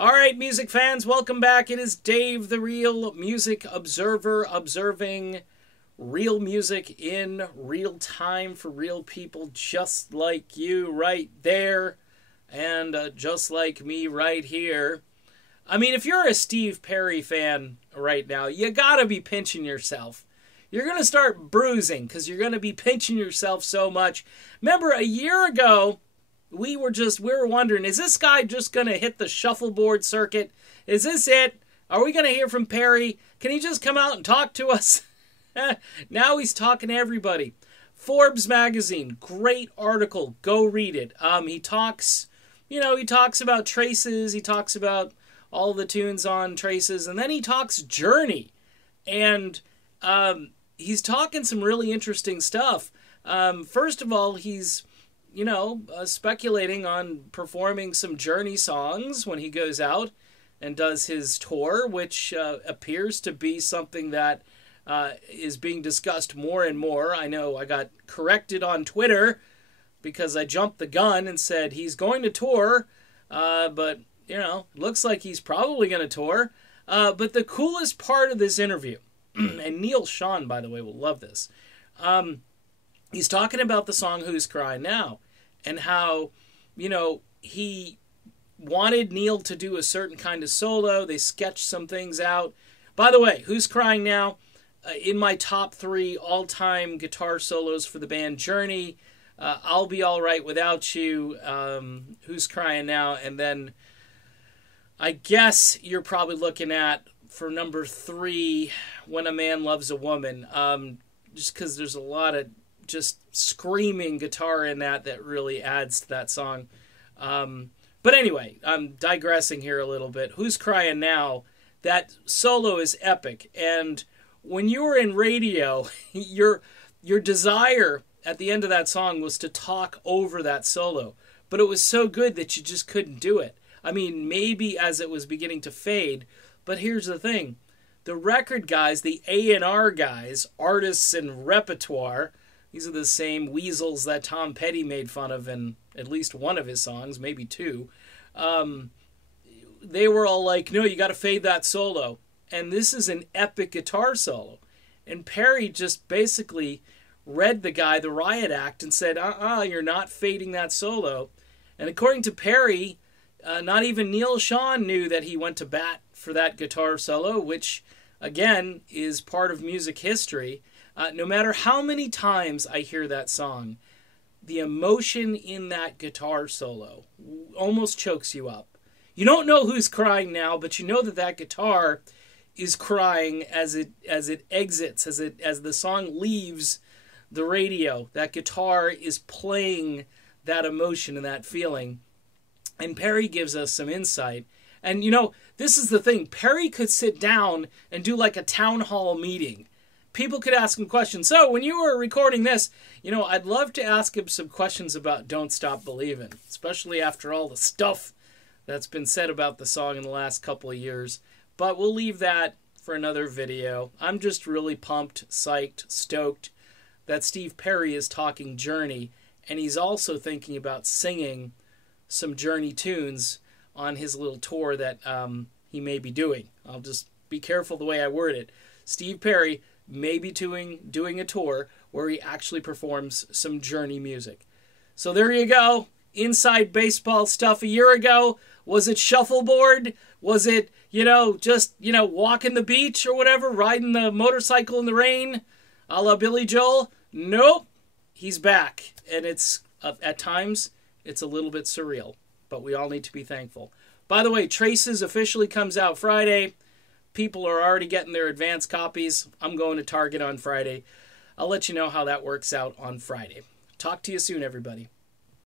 All right, music fans, welcome back. It is Dave, the Real Music Observer, observing real music in real time for real people just like you right there and just like me right here. I mean, if you're a Steve Perry fan right now, you gotta be pinching yourself. You're going to start bruising because you're going to be pinching yourself so much. Remember, a year ago, we were wondering, is this guy just going to hit the shuffleboard circuit? Is this it? Are we going to hear from Perry? Can he just come out and talk to us? Now he's talking to everybody. Forbes magazine, great article. Go read it. He talks about Traces. He talks about all the tunes on Traces. And then he talks Journey. And he's talking some really interesting stuff. First of all, he's speculating on performing some Journey songs when he goes out and does his tour, which appears to be something that is being discussed more and more. I know I got corrected on Twitter because I jumped the gun and said he's going to tour, but looks like he's probably going to tour. But the coolest part of this interview, and Neil Sean, by the way, will love this. He's talking about the song Who's Crying Now and how, he wanted Neil to do a certain kind of solo. They sketched some things out. By the way, Who's Crying Now? In my top 3 all-time guitar solos for the band Journey, I'll Be All Right Without You, Who's Crying Now, and then I guess you're probably looking at, for number 3, When a Man Loves a Woman, just because there's a lot of just screaming guitar in that really adds to that song. But anyway, I'm digressing here a little bit. Who's Crying Now? That solo is epic, and when you were in radio, your desire at the end of that song was to talk over that solo, but it was so good that you just couldn't do it. I mean, maybe as it was beginning to fade, but here's the thing. The record guys, the A&R guys, artists and repertoire, these are the same weasels that Tom Petty made fun of in at least one of his songs, maybe 2. They were all like, no, you got to fade that solo. And this is an epic guitar solo. And Perry just basically read the guy the riot act and said, you're not fading that solo. And according to Perry, not even Neil Sean knew that he went to bat for that guitar solo, which, again, is part of music history. No matter how many times I hear that song, the emotion in that guitar solo almost chokes you up. You don't know who's crying now, but you know that guitar is crying as it exits, as the song leaves the radio. That guitar is playing that emotion and that feeling. And Perry gives us some insight. And, this is the thing. Perry could sit down and do like a town hall meeting. People could ask him questions. So, when you were recording this, I'd love to ask him some questions about Don't Stop Believin', especially after all the stuff that's been said about the song in the last couple of years. But we'll leave that for another video. I'm just really pumped, psyched, stoked that Steve Perry is talking Journey, and he's also thinking about singing some Journey tunes on his little tour that he may be doing. I'll just be careful the way I word it. Steve Perry may be doing a tour where he actually performs some Journey music. So there you go. Inside baseball stuff a year ago. Was it shuffleboard? Was it, just, walking the beach or whatever, riding the motorcycle in the rain, a la Billy Joel? Nope. He's back. And it's, at times, it's a little bit surreal. But we all need to be thankful. By the way, Traces officially comes out Friday. People are already getting their advance copies. I'm going to Target on Friday. I'll let you know how that works out on Friday. Talk to you soon, everybody.